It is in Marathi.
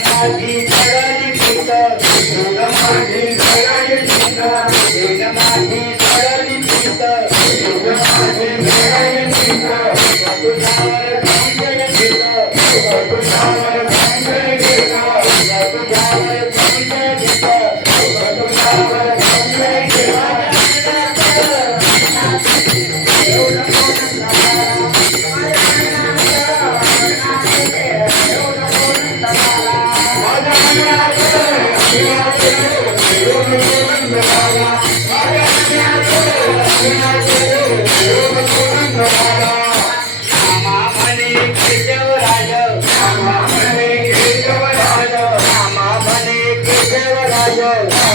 माझी सगळी चित वेद माझी सगळी चित वेद माझी सगळी चित वेद माझी सगळी चित तुझ्यावर भीषण चित तुझ्यावर भीषण चित तुझ्यावर भीषण चित तुझ्यावर Yes.